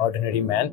ordinary man।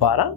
12।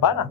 12।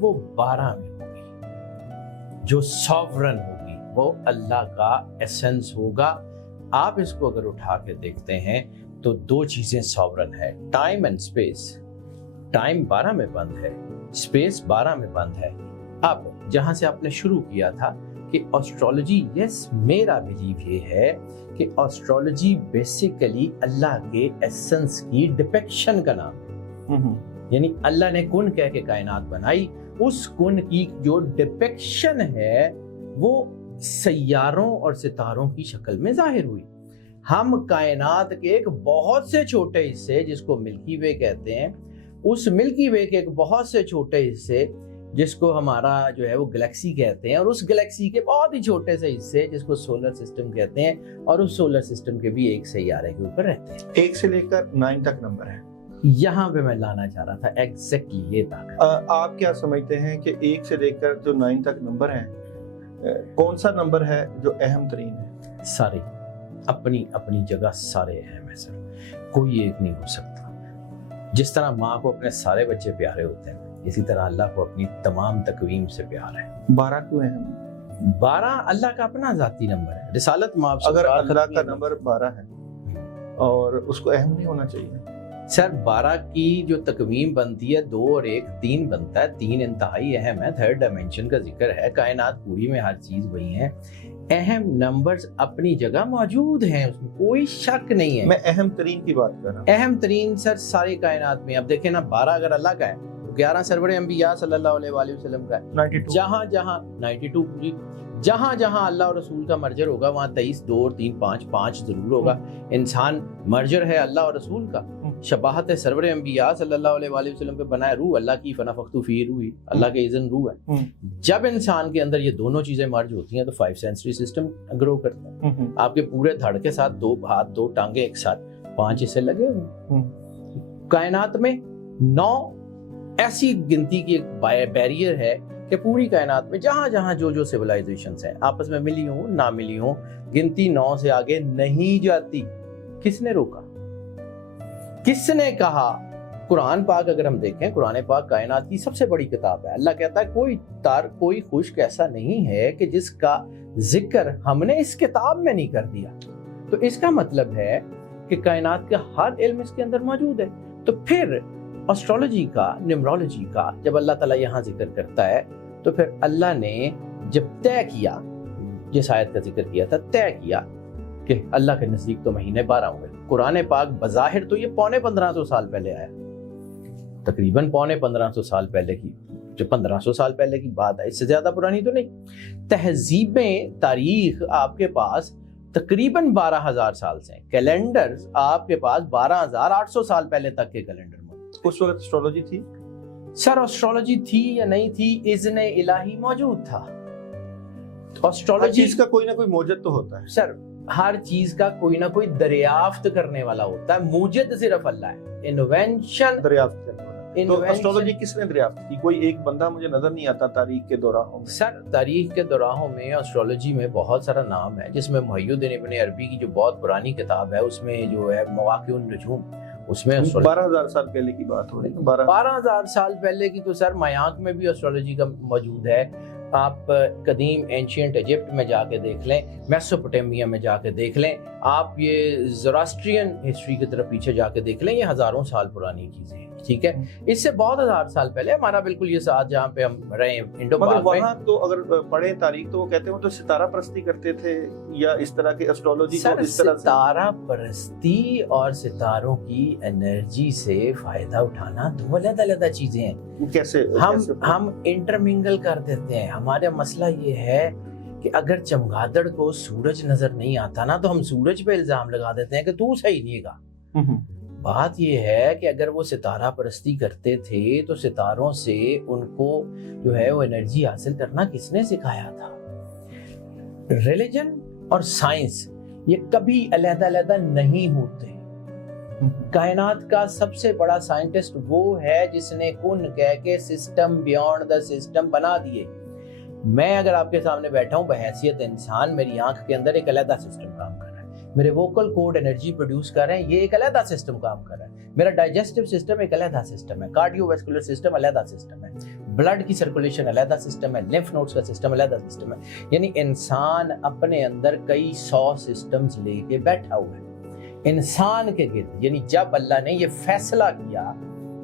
وہ 12 میں ہوگی, جو سوورن ہوگی وہ اللہ کا ایسنس ہوگا. آپ اس کو اگر اٹھا کے دیکھتے ہیں تو دو چیزیں سوورن ہے، ٹائم اینڈ اسپیس. ٹائم 12 میں بند ہے، اسپیس 12 میں بند ہے. اب جہاں سے آپ نے شروع کیا تھا کہ ایسٹرولوجی، یس میرا بلیو یہ ہے کہ ایسٹرولوجی بیسیکلی اللہ کے ایسنس کی ڈپیکشن کا نام ہے. یعنی اللہ نے کن کہہ کے کائنات بنائی، اس کن کی جو ڈپیکشن ہے وہ سیاروں اور ستاروں کی شکل میں ظاہر ہوئی. ہم کائنات کے ایک بہت سے چھوٹے حصے جس کو ملکی وے کہتے ہیں، اس ملکی وے کے ایک بہت سے چھوٹے حصے جس کو ہمارا جو ہے وہ گلیکسی کہتے ہیں، اور اس گلیکسی کے بہت ہی چھوٹے سے حصے جس کو سولر سسٹم کہتے ہیں، اور اس سولر سسٹم کے بھی ایک سیارے کے اوپر رہتے ہیں. 1 سے لے کر 9 تک نمبر ہے. یہاں پہ میں لانا چاہ رہا تھا ایگزیکٹلی یہ طاقت. آپ کیا سمجھتے ہیں کہ 1 سے لے کر جو 9 تک نمبر ہیں، کون سا نمبر ہے جو اہم ترین ہے؟ سارے اپنی اپنی جگہ سارے اہم ہیں سر، کوئی ایک نہیں ہو سکتا. جس طرح ماں کو اپنے سارے بچے پیارے ہوتے ہیں، اسی طرح اللہ کو اپنی تمام تقویم سے پیار ہے. 12 کیوں اہم؟ 12 اللہ کا اپنا ذاتی نمبر ہے. رسالت مآب اگر اللہ کا نمبر 12 ہے اور اس کو اہم نہیں ہونا چاہیے؟ سر 12 کی جو تقویم بنتی ہے 2 اور 1 3 بنتا ہے. 3 انتہائی اہم ہے، تھرڈ ڈائمینشن کا ذکر ہے. کائنات پوری میں ہر چیز وہی ہے. اہم نمبرز اپنی جگہ موجود ہیں، اس میں کوئی شک نہیں ہے. میں اہم ترین کی بات کر رہا ہوں. اہم ترین سر ساری کائنات میں اب دیکھیں نا، 12 اگر اللہ کا ہے تو 11 سرور انبیاء صلی اللہ علیہ وآلہ وسلم کا ہے. 92 جہاں جہاں 92 پوری، جہاں جہاں اللہ اور رسول کا مرجر ہوگا وہاں 23 2 اور 3 5 ضرور ہوگا. انسان مرجر ہے اللہ اور رسول کا. شباہت سرور انبیاء صلی اللہ علیہ وآلہ وسلم پہ بنا ہے روح اللہ کی، فنفخت فیہ روحی، اللہ کے اذن روح ہے. جب انسان کے اندر یہ دونوں چیزیں مرج ہوتی ہیں تو 5 سینسری سسٹم گرو کرتا ہے. آپ کے پورے دھڑ کے ساتھ 2 ہاتھ 2 ٹانگیں ایک ساتھ 5 حصے لگے ہوئے. کائنات میں 9 ایسی گنتی کی ایک بیریئر ہے کہ پوری کائنات میں جہاں جہاں جو سیولائزیشنز ہیں آپس میں ملی ہوں نہ ملی ہوں، گنتی 9 سے آگے نہیں جاتی. کس نے روکا؟ کس نے کہا؟ قرآن پاک اگر ہم دیکھیں، قرآن پاک کائنات کی سب سے بڑی کتاب ہے. اللہ کہتا ہے کوئی خشک ایسا نہیں ہے کہ جس کا ذکر ہم نے اس کتاب میں نہیں کر دیا. تو اس کا مطلب ہے کہ کائنات کا ہر علم اس کے اندر موجود ہے. تو پھر ایسٹرولوجی کا، نیمرولوجی کا جب اللہ تعالیٰ یہاں ذکر کرتا ہے تو پھر اللہ نے جب طے کیا، جس آیت کا ذکر کیا تھا، طے کیا کہ اللہ کے نزدیک تو مہینے 12 ہوئے. قرآن پاک بظاہر تو یہ 1500 سال پہلے آیا، تقریباً 1500 سال پہلے کی، جو 1500 سال پہلے کی بات ہے، اس سے زیادہ پرانی تو نہیں. تہذیبیں، تاریخ آپ کے پاس تقریباً 12000 سال سے، کیلنڈرز آپ کے پاس 12800 سال پہلے تک کے کیلنڈر موجود. اس وقت ایسٹرولوجی تھی؟ سر ایسٹرولوجی تھی یا نہیں تھی، اذن الہی موجود تھا. ایسٹرولوجی چیز کا کوئی نہ کوئی موجد تو ہوتا ہے سر، ہر چیز کا کوئی نہ کوئی دریافت کرنے والا ہوتا ہے. موجد صرف اللہ ہے. انوینشن دریافت کرنے والا. تو ایسٹرولوجی کس نے دریافت کی؟ کوئی ایک بندہ مجھے نظر نہیں آتا تاریخ کے دوراہوں میں. سر تاریخ کے دوراہوں میں ایسٹرولوجی میں بہت سارا نام ہے، جس میں محی الدین ابن عربی کی جو بہت پرانی کتاب ہے اس میں جو ہے مواقع النجوم، اس میں 12000 سال پہلے کی بات ہو رہی ہے. 12000 سال پہلے کی تو سر میانک میں بھی ایسٹرولوجی کا موجود ہے. آپ قدیم اینشینٹ ایجپٹ میں جا کے دیکھ لیں، میسوپوٹیمیا میں جا کے دیکھ لیں، آپ یہ زوراسٹرین ہسٹری کی طرف پیچھے جا کے دیکھ لیں، یہ ہزاروں سال پرانی چیزیں ہیں. ٹھیک ہے، اس سے بہت 1000 سال پہلے ہمارا بالکل یہ ساتھ جہاں پہ ہم رہے انڈو مگر پاک میں. وہاں تو اگر پڑھیں تاریخ تو وہ کہتے ہیں وہ تو ستارہ پرستی کرتے تھے یا اس طرح کے ایسٹرولوجی کو اس طرح سے. ستارہ پرستی اور ستاروں کی انرجی سے فائدہ اٹھانا دو علیحدہ چیزیں ہیں. کیسے ہم انٹرمنگل کر دیتے ہیں. ہمارا مسئلہ یہ ہے کہ اگر چمگادڑ کو سورج نظر نہیں آتا نا تو ہم سورج پہ الزام لگا دیتے ہیں کہ تو صحیح نہیں گا. بات یہ ہے کہ اگر وہ ستارہ پرستی کرتے تھے تو ستاروں سے ان کو جو ہے وہ انرجی حاصل کرنا کس نے سکھایا تھا؟ ریلیجن اور سائنس یہ کبھی علیحدہ نہیں ہوتے. کائنات کا سب سے بڑا سائنٹسٹ وہ ہے جس نے کن کہہ کے سسٹم بیونڈ دا سسٹم بنا دیے. میں اگر آپ کے سامنے بیٹھا ہوں بحیثیت انسان، میری آنکھ کے اندر ایک علیحدہ سسٹم کام کر رہا ہے، میرے ووکل کورڈ انرجی پروڈیوس کر رہے ہیں، یہ ایک علیحدہ سسٹم کام کر رہا ہے. میرا ڈائجسٹو سسٹم ایک علیحدہ سسٹم ہے، کارڈیو ویسکولر سسٹم علیحدہ سسٹم ہے. بلڈ کی سرکولیشن علیحدہ سسٹم ہے, لمف نوڈز کا سسٹم علیحدہ سسٹم ہے. یعنی انسان اپنے اندر کئی 100 سسٹمز لے کے بیٹھا ہوا ہے انسان کے گرد. یعنی جب اللہ نے یہ فیصلہ کیا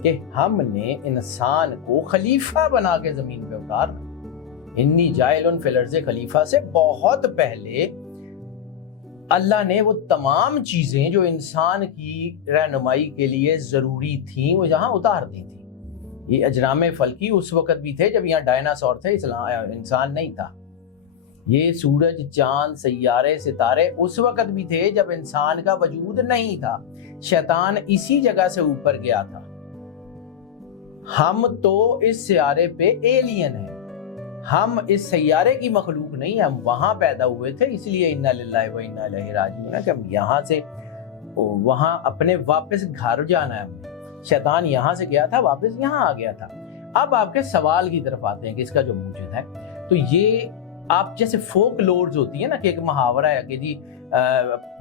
کہ ہم نے انسان کو خلیفہ بنا کے زمین پہ اتارنا, انی جائل فی الارض خلیفہ سے بہت پہلے اللہ نے وہ تمام چیزیں جو انسان کی رہنمائی کے لیے ضروری تھیں وہ یہاں اتار دی تھیں. یہ اجرام فلکی اس وقت بھی تھے جب یہاں ڈائناسور تھے, انسان نہیں تھا. یہ سورج, چاند, سیارے, ستارے اس وقت بھی تھے جب انسان کا وجود نہیں تھا. شیطان اسی جگہ سے اوپر گیا تھا. ہم تو اس سیارے پہ ایلین ہیں, ہم اس سیارے کی مخلوق نہیں, ہم وہاں پیدا ہوئے تھے. اس لیے انا للہ و انا الیہ راجعون کہ ہم یہاں سے وہاں اپنے واپس گھر جانا ہے. شیطان یہاں سے گیا تھا, واپس یہاں آ گیا تھا. اب آپ کے سوال کی طرف آتے ہیں کہ اس کا جو موجد ہے, تو یہ آپ جیسے فوک لورز ہوتی ہے نا کہ ایک محاورہ ہے کہ جی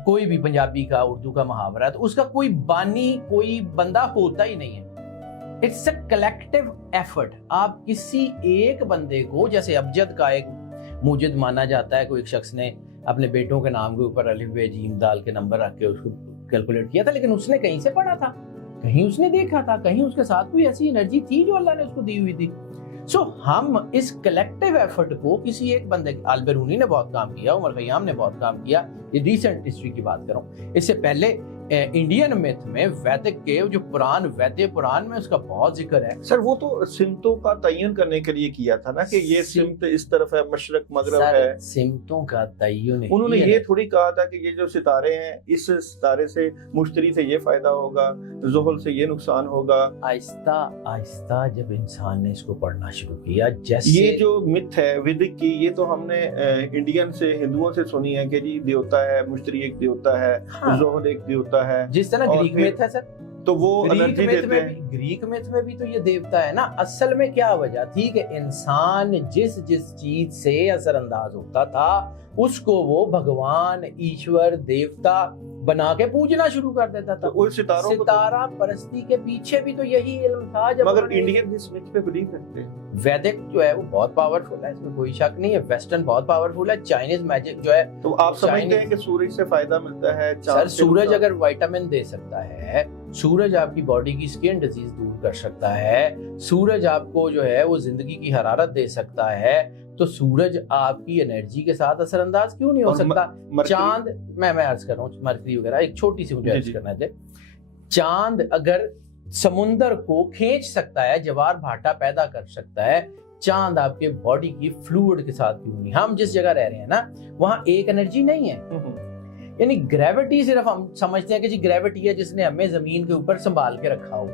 کوئی بھی پنجابی کا, اردو کا محاورہ ہے, تو اس کا کوئی بانی, کوئی بندہ ہوتا ہی نہیں ہے. It's a collective effort. آپ کسی ایک بندے کو, جیسے ابجد کا ایک موجد مانا جاتا ہے, کوئی ایک شخص نے اپنے بیٹوں کے نام کے اوپر الف ب ج د کے نمبر رکھ کے اس کو کیلکولیٹ کیا تھا, لیکن اس نے کہیں سے پڑھا تھا, کہیں اس نے دیکھا تھا, کہیں اس کے ساتھ کوئی ایسی انرجی تھی جو اللہ نے اس کو دی ہوئی تھی. سو ہم اس کلیکٹیو ایفرٹ کو کسی ایک بندے, البرونی نے بہت کام کیا, عمر خیام نے بہت کام کیا, یہ ریسنٹ ہسٹری کی بات کروں. اس سے پہلے انڈین میتھ میں ویدک کے جو پران, ویدیہ پران میں اس کا بہت ذکر ہے. سر وہ تو سمتوں کا تعین کرنے کے لیے کیا تھا نا کہ یہ سمت اس طرف ہے, مشرق مغرب ہے. سمتوں کا تعین انہوں نے یہ تھوڑی کہا تھا کہ یہ جو ستارے ہیں, اس ستارے سے مشتری سے یہ فائدہ ہوگا, زحل سے یہ نقصان ہوگا. آہستہ آہستہ جب انسان نے اس کو پڑھنا شروع کیا, جیسے یہ جو مت ہے ویدک کی, یہ تو ہم نے انڈین سے, ہندوؤں سے سنی ہے کہ جی دیوتا ہے, مشتری ایک دیوتا ہے, زحل ایک دیوتا ہے. جس طرح گریک میتھ ہے سر, تو وہ انرجی دیتے ہیں. گریک میتھ میں بھی تو یہ دیوتا ہے نا. اصل میں کیا وجہ تھی کہ انسان جس چیز سے اثر انداز ہوتا تھا اس کو وہ بھگوان, ایشور, دیوتا بنا کے پوجنا شروع کر دیتا تھا. ستارہ پرستی کے پیچھے بھی تو یہی علم تھا. مگر انڈین اس میتھ پہ بلیو کرتے ہیں. ویدک جو ہے وہ بہت پاورفل ہے, اس میں کوئی شک نہیں ہے. ویسٹرن بہت پاورفل ہے. چائنیز میجک جو ہے, تو آپ سمجھتے ہیں کہ سورج سے فائدہ ملتا ہے. سر سورج اگر وائٹامن دے سکتا ہے, سورج آپ کی باڈی کی سکن ڈیزیز دور کر سکتا ہے, سورج آپ کو جو ہے وہ زندگی کی حرارت دے سکتا ہے, تو سورج آپ کی انرجی کے ساتھ اثر انداز کیوں نہیں ہو سکتا؟ چاند, میں عرض کر رہا ہوں مرکری وغیرہ, ایک چھوٹی سی مجھے عرض کرنا ہے. چاند اگر سمندر کو کھینچ سکتا ہے, جوار بھاٹا پیدا کر سکتا ہے, چاند آپ کے باڈی کی فلوئڈ کے ساتھ کیوں نہیں؟ ہم جس جگہ رہ رہے ہیں نا وہاں ایک انرجی نہیں ہے. یعنی گریوٹی صرف ہم سمجھتے ہیں کہ جی گریوٹی ہے جس نے ہمیں زمین کے اوپر سنبھال کے رکھا ہو.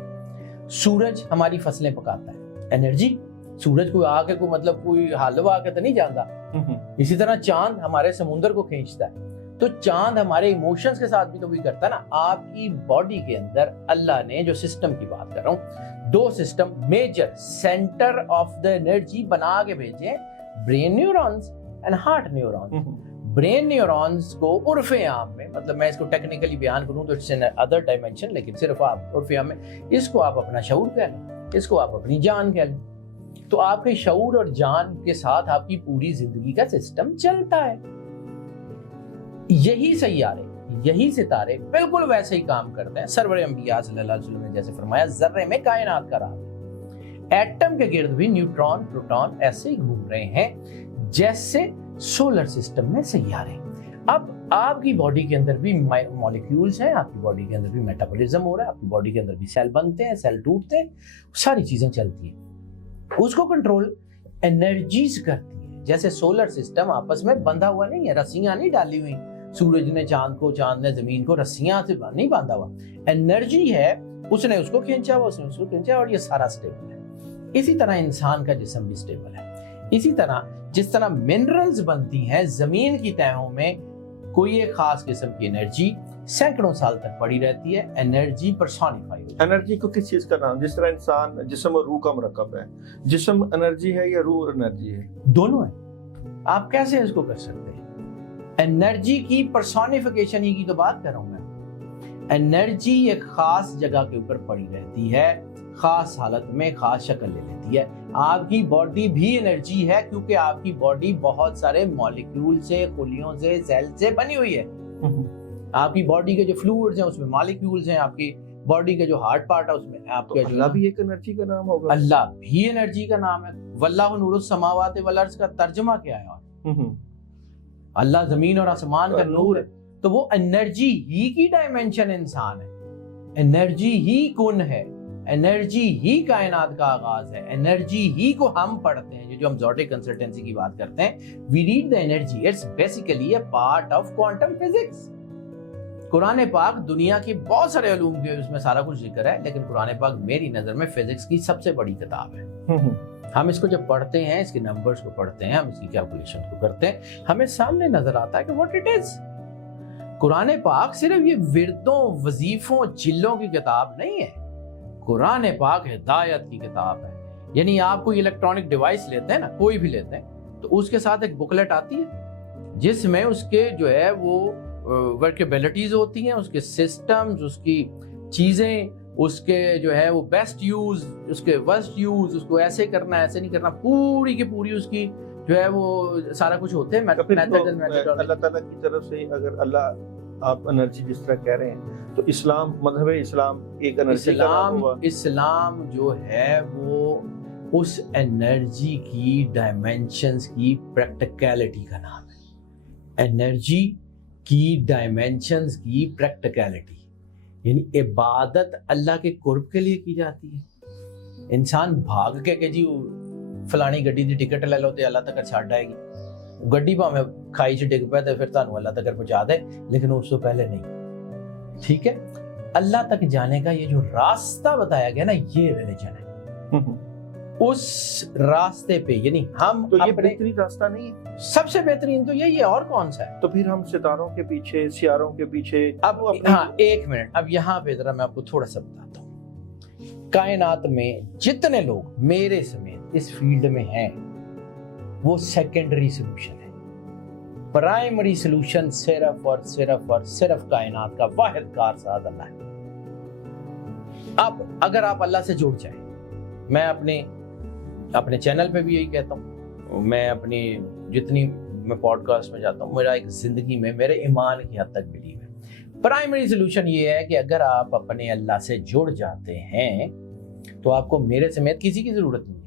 سورج ہماری فصلیں پکاتا ہے, انرجی. سورج کو آ کے کوئی مطلب کوئی حلوا کے تو نہیں جانتا. اسی طرح چاند ہمارے سمندر کو کھینچتا ہے, تو چاند ہمارے ایموشنز کے ساتھ بھی تو بھی کرتا ہے نا. آپ کی باڈی کے اندر اللہ نے جو سسٹم کی بات کر رہا ہوں, 2 system major centre of the energy بنا کے بھیجے, brain neurons and heart neurons. Brain neurons کو عرف عام میں, مطلب میں اس کو ٹیکنیکلی بیان کروں تو اٹس ان ادر ڈائمینشن, لیکن صرف آپ عرف عام میں اس کو آپ اپنا شعور کہہ لیں, اس کو آپ اپنی جان کہہ لیں. تو آپ کے شعور اور جان کے ساتھ آپ کی پوری زندگی کا سسٹم چلتا ہے. یہی سیارے, یہی ستارے بالکل ویسے ہی کام کرتے ہیں. سرور انبیاء صلی اللہ علیہ وسلم نے جیسے فرمایا, ذرے میں کائنات کا راز ہے. ایٹم کے گرد بھی نیوٹران, پروٹون ایسے ہی گھوم رہے ہیں جیسے سولر سسٹم میں سیارے. اب آپ کی باڈی کے اندر بھی مالیکیولز ہیں, آپ کی باڈی کے اندر بھی میٹابولزم ہو رہا ہے, آپ کی باڈی کے اندر بھی سیل بنتے ہیں, سیل ٹوٹتے ہیں, ساری چیزیں چلتی ہیں. اس کو کنٹرول انرجیز کرتی ہیں. جیسے سولر سسٹم آپس میں بندھا ہوا نہیں ہے, رسیاں نہیں ڈالی ہوئی, سورج نے چاند کو, چاند نے زمین کو رسیاں سے نہیں باندھا ہوا. انرجی ہے, اس نے اس کو کھینچا ہوا, اس نے اس کو کھینچا, اور یہ سارا سٹیبل ہے. اسی طرح انسان کا جسم بھی سٹیبل ہے. اسی طرح جس طرح منرلز بنتی ہیں زمین کی تہوں میں, کوئی ایک خاص قسم کی انرجی سینکڑوں سال تک پڑی رہتی ہے. انرجی پرسونیفائی ہوتی ہے. انرجی کو کس چیز کا نام؟ جس طرح انسان جسم اور روح کا مرکب ہے, جسم انرجی ہے یا روح انرجی ہے؟ دونوں ہیں. آپ کیسے اس کو کر سکتے ہیں؟ انرجی کی پرسونیفیکیشن ہی کی تو بات کر رہا ہوں میں. انرجی ایک خاص جگہ کے اوپر پڑی رہتی ہے, خاص حالت میں خاص شکل لے لیتی ہوتی ہے. آپ کی باڈی بھی انرجی ہے کیونکہ آپ کی باڈی بہت سارے مالیکیول سے, خلیوں سے, سیل سے بنی ہوئی ہے. آپ کی باڈی کے جو فلوئڈز ہیں اس میں مالیکیولز ہیں, آپ کی باڈی کے جو ہارٹ پارٹ ہے اس میں آپ کا جو اللہ بھی ایک انرجی کا نام ہوگا. اللہ بھی انرجی کا نام ہے. واللہ نور السماوات والارض کا ترجمہ کیا ہے؟ اللہ زمین اور آسمان کا نور ہے. تو وہ انرجی ہی کی ڈائمینشن انسان ہے, انرجی ہی کن ہے, انرجی ہی کائنات کا آغاز ہے, انرجی ہی کو ہم پڑھتے ہیں. جو ہم زوٹک کنسلٹنسی کی بات کرتے ہیں, we read the energy, it's basically a part of quantum physics. Quran پاک دنیا کی بہت سارے علوم کے اس میں سارا کچھ ذکر ہے, لیکن قرآن پاک میری نظر میں فزکس کی سب سے بڑی کتاب ہے. ہم اس کو جب پڑھتے ہیں, اس کے نمبرز کو پڑھتے ہیں, ہم اس کی کیلکولیشن کو کرتے ہیں, ہمیں سامنے نظر آتا ہے کہ واٹ اٹ از. قرآن پاک صرف یہ وردوں, وظیفوں, جلوں کی کتاب نہیں ہے. قرآن پاک ہدایت کی کتاب ہے. یعنی آپ کوئی الیکٹرانک ڈیوائس لیتے ہیں نا, کوئی بھی لیتے ہیں, تو اس کے ساتھ ایک بکلیٹ آتی ہے جس میں اس کے جو ہے وہ ورکیبلٹیز ہوتی ہیں, اس کے سسٹمز, اس کی چیزیں, اس کے جو ہے وہ بیسٹ یوز, اس کے ورسٹ یوز, اس کو ایسے کرنا ایسے نہیں کرنا, پوری کی پوری اس کی جو ہے وہ سارا کچھ ہوتے ہیں. اللہ تعالیٰ کی طرف سے اگر اللہ آپ انرجی جس طرح کہہ رہے ہیں تو اسلام, مذہب اسلام ایک انرجی کا نام ہوا. اسلام جو ہے وہ اس انرجی کی ڈائمینشنز کی پریکٹیکلٹی کا نام ہے. انرجی کی ڈائمینشنز کی پریکٹیکلٹی یعنی عبادت اللہ کے قرب کے لیے کی جاتی ہے. انسان بھاگ کے کہ جی فلانی گڈی دی ٹکٹ لے لو تے اللہ تک چھڈ آئے گی, گڈی بھاویں کھائی چ ڈگ پے تے پھر تانوں اللہ تک پہنچا دے, لیکن اس سے پہلے نہیں. ٹھیک ہے, اللہ تک جانے کا یہ جو راستہ بتایا گیا نا, یہ ریلیجن ہے. اس راستے پہ یعنی ہم تو یہ بہترین راستہ نہیں ہے, سب سے بہترین تو یہی ہے, اور کون سا ہے؟ تو پھر ہم ستاروں کے پیچھے, سیاروں کے پیچھے. اب ہاں ایک منٹ, اب یہاں پہ ذرا میں آپ کو تھوڑا سا بتاتا ہوں. کائنات میں جتنے لوگ میرے سمیت اس فیلڈ میں ہیں وہ سیکنڈری سولوشن ہے. پرائمری سولوشن صرف اور صرف اور صرف کائنات کا واحد کارساز اللہ ہے. اب اگر آپ اللہ سے جڑ جائیں, میں اپنے چینل پہ بھی یہی کہتا ہوں, میں اپنی جتنی میں پوڈ کاسٹ میں جاتا ہوں, میرا ایک زندگی میں میرے ایمان کی حد تک بلیو ہے. پرائمری سولوشن یہ ہے کہ اگر آپ اپنے اللہ سے جڑ جاتے ہیں تو آپ کو میرے سمیت کسی کی ضرورت نہیں ہے.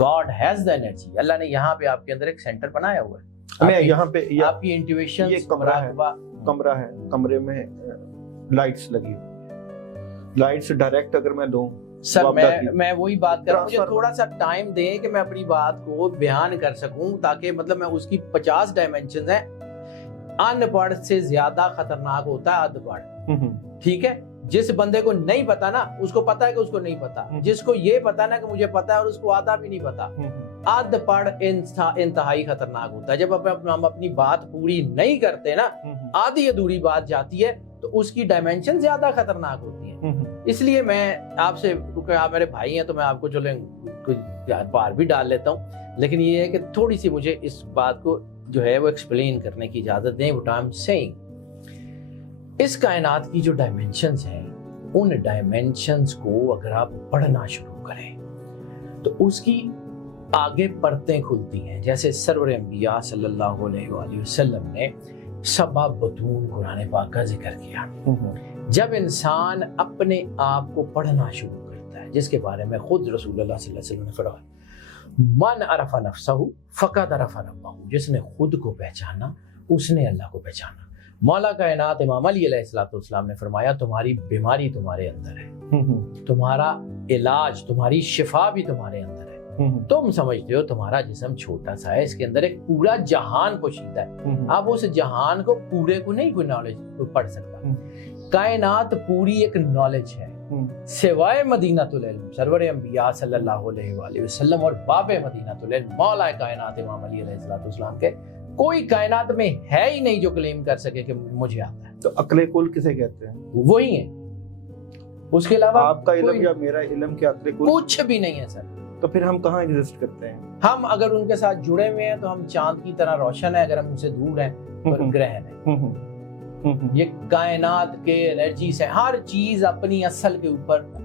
God has the energy. اللہ نے یہاں پہ آپ کے اندر ایک سینٹر بنایا ہوا ہے. میں یہاں پہ آپ کی انٹیویشن, یہ کمرہ ہے, کمرے میں لائٹس لگی ہوئی, لائٹس ڈائریکٹ اگر میں دوں. سر میں وہی بات کر رہا ہوں, مجھے تھوڑا سا ٹائم دیں کہ میں اپنی بات کو بیان کر سکوں, تاکہ مطلب میں اس کی 50 ڈائمینشنز ہیں. ان پڑھ سے زیادہ خطرناک ہوتا ہے اد پڑھ. ٹھیک ہے, جس بندے کو نہیں پتا نا, اس کو پتا ہے کہ اس کو نہیں پتا, جس کو یہ پتا نا کہ مجھے پتا ہے اور اس کو آدھا بھی نہیں پتا. اد پڑھ انتہائی خطرناک ہوتا ہے. جب ہم اپنی بات پوری نہیں کرتے نا, آدھی ادھوری بات جاتی ہے تو اس کی ڈائمینشن زیادہ خطرناک ہوتی ہیں. اس لیے میں آپ سے, کیونکہ آپ میرے بھائی ہیں تو میں آپ کو چلیں کچھ بار بھی ڈال لیتا ہوں, لیکن یہ ہے کہ تھوڑی سی مجھے اس بات کو جو ہے وہ ایکسپلین کرنے کی اجازت دیں. what I'm saying, اس کائنات کی جو ڈائمینشنز ہیں, ان ڈائمینشنز کو اگر آپ پڑھنا شروع کریں تو اس کی آگے پرتیں کھلتی ہیں. جیسے سرور انبیاء صلی اللہ علیہ وآلہ وسلم نے سبع بطون قرآن پاک کا ذکر کیا. جب انسان اپنے آپ کو پڑھنا شروع کرتا ہے, جس کے بارے میں خود رسول اللہ صلی اللہ علیہ وسلم نے فرمایا, من عرف نفسہ فقد عرف ربہ, جس نے خود کو پہچانا اس نے اللہ کو پہچانا. مولا کائنات امام علی علیہ السلام نے فرمایا, تمہاری بیماری تمہارے اندر ہے, تمہارا علاج, تمہاری شفا بھی تمہارے اندر ہے. تم سمجھتے ہو تمہارا جسم چھوٹا سا ہے, اس کے اندر ایک پورا جہان پوشیدہ ہے. اب اس جہان کو پورے کو نہیں کوئی نالج پڑھ سکتا. کائنات پوری ایک نالج ہے سوائے مدینۃ العلم, سرور انبیاء صلی اللہ علیہ وآلہ وسلم اور باب مدینۃ العلم مولا کائنات امام علی علیہ السلام کے. کوئی کائنات میں ہے ہی نہیں جو کلیم کر سکے کہ مجھے آتا ہے. تو عقل کل کسے کہتے ہیں؟ وہی ہے. اس کے علاوہ آپ کا علم یا میرا علم کیا عقل کل کچھ بھی نہیں ہے سر. تو پھر ہم کہاں ایگزسٹ کرتے ہیں؟ ہم اگر ان کے ساتھ جڑے ہوئے ہیں تو ہم چاند کی طرح روشن ہے, اگر ہم ان سے دور ہیں تو گرہن ہے. یہ کائنات کے انرجی سے ہر چیز اپنی اصل کے اوپر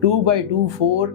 2/2 4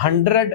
100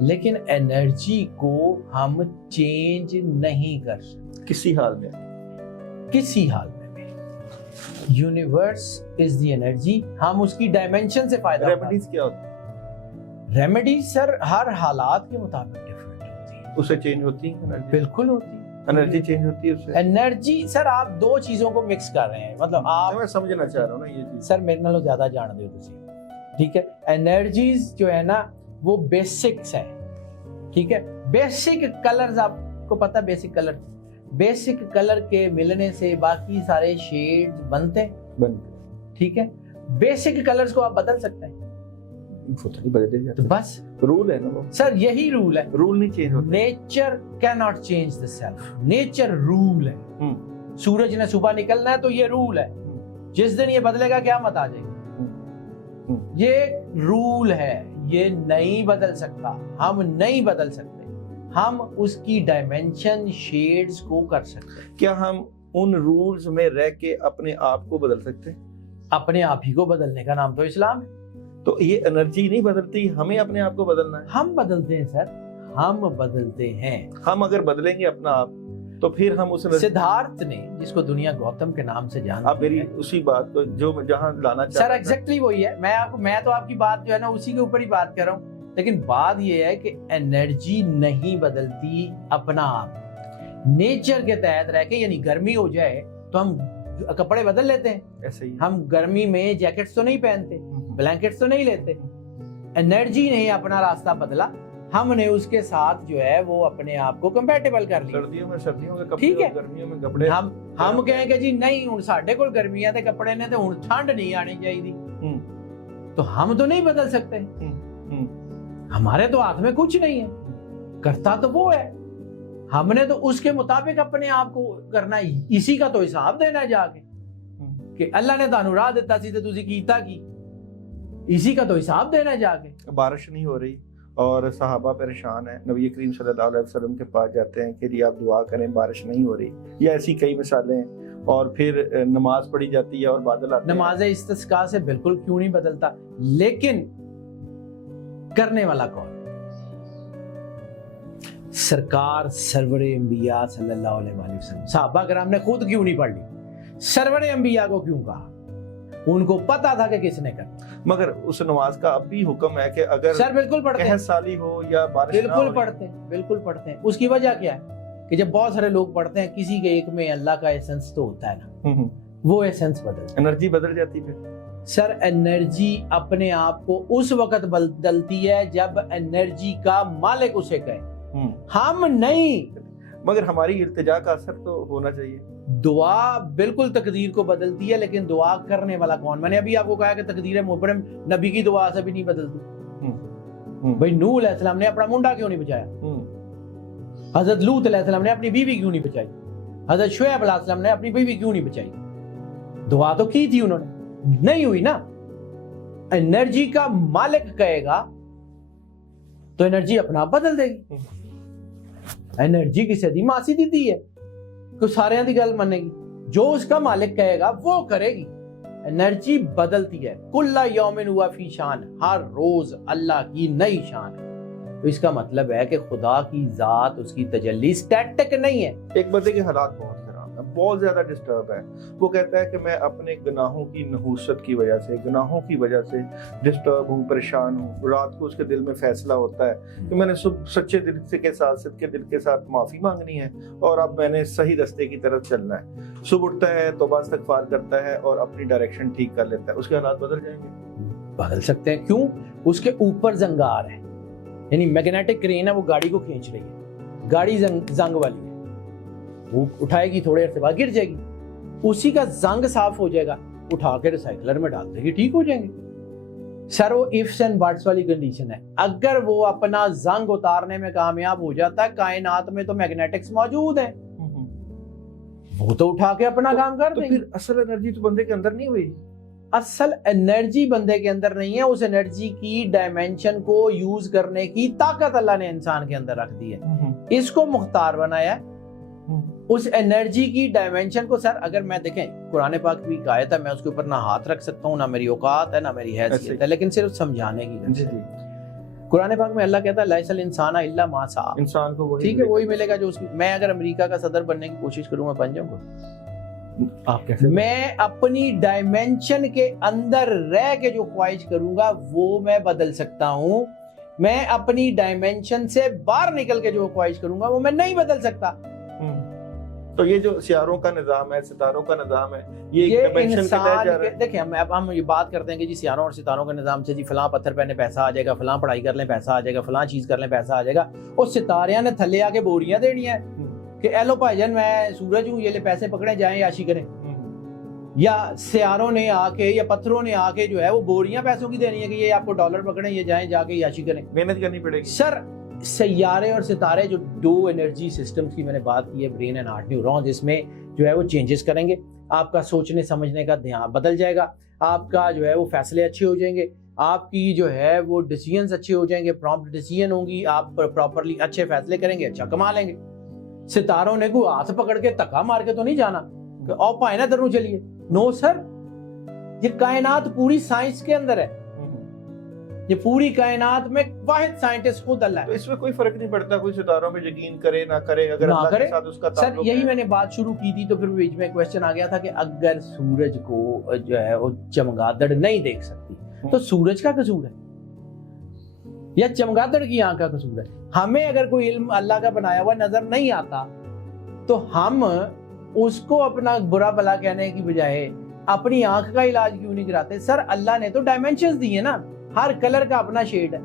لیکن انرجی کو ہم چینج نہیں کر سکتے کسی حال میں. کسی حال میں بھی. Universe is the energy. ہم اس کی ڈائمینشن سے فائدہ ریمیڈیز کیا ہوتی ہیں؟ ریمیڈیز سر ہر حالات کے مطابق ڈفرینٹ ہوتی ہے. اسے چینج ہوتی ہے؟ بالکل ہوتی ہے. انرجی چینج ہوتی ہے اس سے؟ انرجی سر آپ دو چیزوں کو مکس کر رہے ہیں. مطلب آپ میں سمجھنا چاہ رہا ہوں نا یہ چیز. سر میرے نالوں زیادہ جان دے تسی. ٹھیک ہے. انرجیز جو ہے نا وہ بیسکس ہیں. ٹھیک ہے. بیسک کلرز آپ کو پتہ بیسک کلر. بیسک کلر کے ملنے سے باقی سارے شیڈز بنتے ہیں. ٹھیک ہے. بیسک کلرز کو آپ بدل سکتے ہیں. بدلے جاتے بس رول ہے نا وہ. سر یہی رول ہے. رول نہیں چینج ہوتا. Nature can not change the self. Nature rule ہے. سورج نے صبح نکلنا ہے تو یہ رول ہے. جس دن یہ بدلے گا قیامت آ جائے گی. یہ رول ہے. یہ نہیں بدل سکتا. ہم نہیں بدل سکتے. ہم اس کی ڈائمینشن شیڈز کو کر سکتے ہیں. کیا ہم ان رولز میں رہ کے اپنے آپ کو بدل سکتے ہیں؟ اپنے آپ ہی کو بدلنے کا نام تو اسلام ہے. تو یہ انرجی نہیں بدلتی, ہمیں اپنے آپ کو بدلنا ہے. ہم بدلتے ہیں سر. ہم بدلتے ہیں. ہم اگر بدلیں گے اپنا آپ تو پھر ہم اس سدھارتھ نے جس کو دنیا گوتم کے نام سے جانتی ہے. آپ میری اسی بات کو جو میں جہاں لانا چاہتا سر ایگزیکٹلی وہی ہے. میں تو آپ کی بات جو ہے نا اسی کے اوپر ہی بات کر رہا ہوں. لیکن بات یہ ہے کہ انرجی نہیں بدلتی اپنا آپ. نیچر کے تحت رہ کے یعنی گرمی ہو جائے تو ہم کپڑے بدل لیتے ہیں. ایسے ہی ہم گرمی میں جیکٹس تو نہیں پہنتے, بلینکٹس تو نہیں لیتے. انرجی نے اپنا راستہ بدلا. ہم نے اس کے ساتھ جو ہے وہ اپنے آپ کو کمپیٹیبل کر لیا. سردیوں کے کپڑے ٹھیک ہے. گرمیوں میں کپڑے ہم کہیں کہ جی نہیں ہوں ساڈے کول گرمیاں تے کپڑے نے تے ہوں ٹھنڈ نہیں آنی چاہیے. تو ہم تو نہیں بدل سکتے. ہمارے تو ہاتھ میں کچھ نہیں ہے. کرتا تو وہ ہے. ہم نے تو اس کے مطابق اپنے آپ کو کرنا ہے. اسی کا تو حساب دینا ہے جا کے کہ اللہ نے تانوں راہ دیتا سی تے تسی کیتا کی. اسی کا تو حساب دینا ہے جا کے. بارش نہیں ہو رہی اور صحابہ پریشان ہیں. نبی کریم صلی اللہ علیہ وسلم کے پاس جاتے ہیں کہ جی آپ دعا کریں بارش نہیں ہو رہی, یا ایسی کئی مثالیں ہیں. اور پھر نماز پڑھی جاتی ہے اور بادل آتے ہیں. نماز استسقاء سے بالکل کیوں نہیں بدلتا. لیکن کرنے والا کون؟ سرکار سرور انبیاء صلی اللہ علیہ وسلم. صحابہ کرام نے خود کیوں نہیں پڑھ لی؟ سرور انبیاء کو کیوں کہا؟ ان کو پتا تھا کہ کس نے کرنا. مگر اس نماز کا اب بھی حکم ہے کہ اگر سر بالکل پڑھتے ہیں, قحط سالی ہو یا بارش نہ ہو. بالکل پڑھتے ہیں. اس کی وجہ کیا ہے کہ جب بہت سارے لوگ پڑھتے ہیں کسی کے ایک میں اللہ کا ایسنس تو ہوتا ہے نا, وہ ایسنس انرجی بدل جاتی پھر. سر انرجی اپنے آپ کو اس وقت بدلتی ہے جب انرجی کا مالک اسے کہے. ہم نہیں. مگر ہماری التجا کا اثر تو ہونا چاہیے. دعا بالکل تقدیر کو بدلتی ہے, لیکن دعا کرنے والا کون؟ میں نے ابھی آپ کو کہا کہ تقدیر مبرم نبی کی دعا سے بھی نہیں بدلتی. بھائی نوح علیہ السلام نے اپنا منڈا کیوں نہیں بچایا؟ حضرت لوط علیہ السلام نے اپنی بیوی کیوں نہیں بچائی؟ حضرت شعیب علیہ السلام نے اپنی بیوی کیوں نہیں بچائی؟ دعا تو کی تھی انہوں نے, نہیں ہوئی نا. انرجی کا مالک کہے گا تو انرجی اپنا آپ بدل دے گی. انرجی کسی دی ماسی دیتی ہے کہ سارے دی گل مانے گی. جو اس کا مالک کہے گا وہ کرے گی. انرجی بدلتی ہے. کل یوم ہوا فی شان, ہر روز اللہ کی نئی شان ہے. تو اس کا مطلب ہے کہ خدا کی ذات, اس کی تجلی سٹیٹک نہیں ہے. ایک بندے کے حالات بہت خراب ہے, بہت زیادہ ڈسٹرب ہے. وہ کہتا ہے کہ میں اپنے گناہوں کی نحوست کی وجہ سے, گناہوں کی وجہ سے ڈسٹرب ہوں, پریشان ہوں. رات کو اس کے دل میں فیصلہ ہوتا ہے کہ میں نے سچے دل سے کے ساتھ, صدقے دل کے ساتھ معافی مانگنی ہے اور اب میں نے صحیح راستے کی طرف چلنا ہے. صبح اٹھتا ہے, توبہ استغفار کرتا ہے اور اپنی ڈائریکشن ٹھیک کر لیتا ہے. اس کے حالات بدل جائیں گے. بدل سکتے ہیں. کیوں؟ اس کے اوپر زنگار ہے, یعنی میگنیٹک کرین ہے, وہ گاڑی کو کھینچ رہی ہے. گاڑی زنگ والی ہے, وہ اٹھائے گی تھوڑے عرصے بعد گر جائے گی. اسی کا زنگ صاف ہو جائے گا, اٹھا کے ریسائکلر میں ڈال دے گی, ٹھیک ہو جائیں گے. سر وہ ifs and buts والی کنڈیشن ہے. اگر وہ اپنا زنگ اتارنے میں کامیاب ہو جاتا ہے, کائنات میں تو میگنیٹکس موجود ہیں, وہ تو اٹھا کے اپنا کام کر دیں گے. پھر اصل انرجی تو بندے کے اندر نہیں ہوئی. اصل انرجی بندے کے اندر نہیں ہے. اس انرجی کی ڈائمینشن کو یوز کرنے کی طاقت اللہ نے انسان کے اندر رکھ دی ہے, اس کو مختار بنایا ہے. اس انرجی کی ڈائمینشن کو سر اگر میں دیکھیں قرآن پاک بھی آیت ہے, میں اس کے اوپر نہ ہاتھ رکھ سکتا ہوں, نہ میری اوقات ہے, نہ میری حیثیت ہے, لیکن صرف سمجھانے کی. قرآن پاک میں اللہ کہتا ہے لائسل انسان الا ما سعى، انسان کو وہی ٹھیک ہے وہی ملے گا جو اس کی. میں اگر امریکہ کا صدر بننے کی کوشش کروں میں بن جاؤں گا؟ آپ کیسے؟ میں اپنی ڈائمینشن کے اندر رہ کے جو خواہش کروں گا وہ میں بدل سکتا ہوں. میں اپنی ڈائمینشن سے باہر نکل کے جو خواہش کروں گا وہ میں نہیں بدل سکتا. تو یہ جو سیاروں کا نظام ہے، ستاروں کا نظام ہے، یہ انسان دیکھیں ہم یہ بات کرتے ہیں کہ جی سیاروں اور ستاروں کے نظام سے جی فلاں پتھر پہنے پیسہ آ جائے گا، فلاں پڑھائی کر لیں پیسہ آ جائے گا، فلاں چیز کر لیں پیسہ آ جائے گا. اور ستاریاں نے تھلے آ کے بوریاں دینی ہیں کہ اے لو بھائی جان میں سورج ہوں، یہ لے پیسے پکڑے جائیں عیاشی کریں. یا سیاروں نے آ کے یا پتھروں نے آ کے جو ہے وہ بوریاں پیسوں کی دینی ہے کہ یہ آپ کو ڈالر پکڑیں، یہ جائیں جا کے عیاشی کریں. محنت کرنی پڑے گی. سر سیارے اور ستارے جو دو انرجی سسٹمز کی میں نے بات کی ہے، برین اینڈ ہارٹ نیورون، جس میں جو ہے وہ چینجز کریں گے. آپ کا سوچنے سمجھنے کا دھیان بدل جائے گا، آپ کا جو ہے وہ فیصلے اچھے ہو جائیں گے، آپ کی جو ہے وہ ڈیسیژنز اچھے ہو جائیں گے، پرامپٹ ڈیسیژن ہوں گی، آپ پراپرلی اچھے فیصلے کریں گے، اچھا کما لیں گے. ستاروں نے کوئی ہاتھ پکڑ کے تکا مار کے تو نہیں جانا کہ او پائے نا دروں چلیے. نو سر، یہ کائنات پوری سائنس کے اندر ہے، یہ پوری کائنات میں واحد سائنٹسٹ خود اللہ ہے. تو اس میں کوئی فرق نہیں پڑتا کوئی ستاروں پہ یقین کرے نہ کرے، اگر اللہ کے ساتھ اس کا سر تعلق ہے. یہی میں نے بات شروع کی تھی تو پھر بیچ میں کوسچن آ گیا تھا کہ اگر سورج کو جو ہے وہ چمگادڑ نہیں دیکھ سکتی تو سورج کا قصور ہے یا چمگادڑ کی آنکھ کا قصور ہے؟ ہمیں اگر کوئی علم اللہ کا بنایا ہوا نظر نہیں آتا تو ہم اس کو اپنا برا بھلا کہنے کی بجائے اپنی آنکھ کا علاج کیوں نہیں کراتے؟ سر اللہ نے تو ڈائمینشنز دی ہیں نا، ہر کلر کا اپنا شیڈ ہے،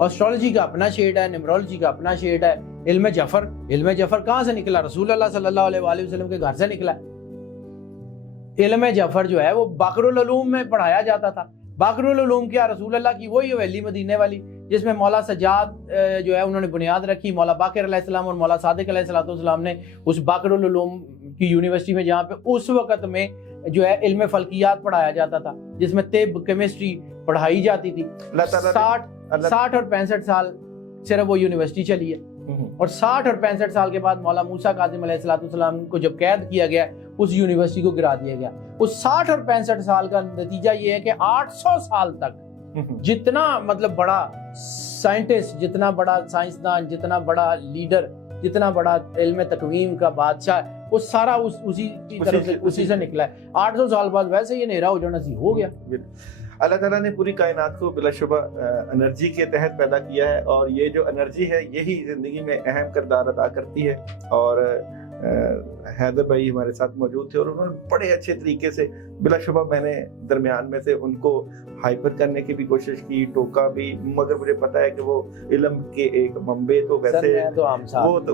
اسٹرالوجی کا اپنا شیڈ ہے، نیمرولوجی کا اپنا شیڈ ہے. علم جعفر کہاں سے نکلا؟ رسول اللہ صلی اللہ علیہ وآلہ وسلم کے گھر سے نکلا. علم جعفر جو ہے وہ باقر العلوم میں پڑھایا جاتا تھا. باقر العلوم کیا؟ رسول اللہ کی وہی حویلی مدینے والی جس میں مولا سجاد جو ہے انہوں نے بنیاد رکھی. مولا باقر علیہ السلام اور مولا صادق علیہ السلام نے اس باقر العلوم کی یونیورسٹی میں، جہاں پہ اس وقت میں جو ہے علم فلکیات پڑھایا جاتا تھا، جس میں طب کیمسٹری پڑھائی جاتی تھی. 60 اور 65 سال صرف وہ یونیورسٹی چلی ہے، اور 60 اور 65 سال کے بعد مولا موسیٰ کاظم علیہ السلام کو جب قید کیا گیا اس یونیورسٹی کو گرا دیا گیا. اس 60 اور 65 سال کا نتیجہ یہ ہے کہ 800 سال تک جتنا مطلب بڑا سائنٹسٹ، جتنا بڑا سائنسدان، جتنا بڑا لیڈر، جتنا بڑا علم تقویم کا بادشاہ، وہ سارا اسی کی طرف سے اسی سے نکلا ہے. 800 سال بعد ویسے یہ اندھیرا ہو جانا سی ہو گیا. اللہ تعالیٰ نے پوری کائنات کو بلا شبہ انرجی کے تحت پیدا کیا ہے، اور یہ جو انرجی ہے یہی زندگی میں اہم کردار ادا کرتی ہے. اور حیدر بھائی ہمارے ساتھ موجود تھے اور انہوں نے بڑے اچھے طریقے سے، بلا شبہ میں نے درمیان میں سے ان کو ہائپر کرنے کی بھی کوشش کی، ٹوکا بھی، مگر مجھے پتا ہے کہ وہ علم کے ایک منبع تو ویسے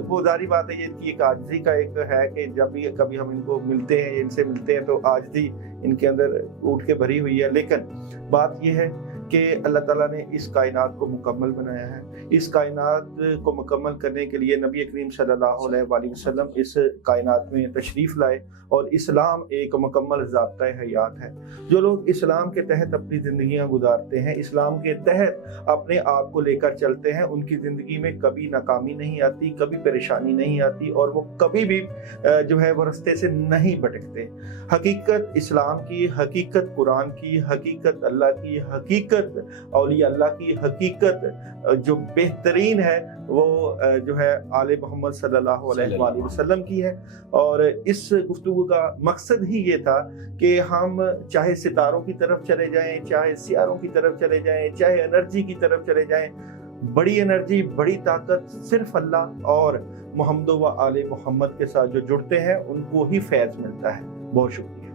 وہ ظاہری بات ہے، یہ کہ ایک عاجزی کا ایک ہے کہ جب بھی کبھی ہم ان کو ملتے ہیں، ان سے ملتے ہیں تو عاجزی ان کے اندر اٹھ کے بھری ہوئی ہے. لیکن بات یہ ہے کہ اللہ تعالیٰ نے اس کائنات کو مکمل بنایا ہے. اس کائنات کو مکمل کرنے کے لیے نبی کریم صلی اللہ علیہ وآلہ وسلم اس کائنات میں تشریف لائے، اور اسلام ایک مکمل ضابطۂ حیات ہے. جو لوگ اسلام کے تحت اپنی زندگیاں گزارتے ہیں، اسلام کے تحت اپنے آپ کو لے کر چلتے ہیں، ان کی زندگی میں کبھی ناکامی نہیں آتی، کبھی پریشانی نہیں آتی، اور وہ کبھی بھی جو ہے وہ رستے سے نہیں بھٹکتے. حقیقت اسلام کی، حقیقت قرآن کی، حقیقت اللہ کی، حقیقت اولیاء اللہ کی، حقیقت جو بہترین ہے وہ جو ہے آل محمد صلی اللہ علیہ وآلہ وسلم کی ہے. اور اس گفتگو کا مقصد ہی یہ تھا کہ ہم چاہے ستاروں کی طرف چلے جائیں، چاہے سیاروں کی طرف چلے جائیں، چاہے انرجی کی طرف چلے جائیں، بڑی انرجی، بڑی طاقت صرف اللہ اور محمد و آل محمد کے ساتھ جو جڑتے ہیں ان کو ہی فیض ملتا ہے. بہت شکریہ.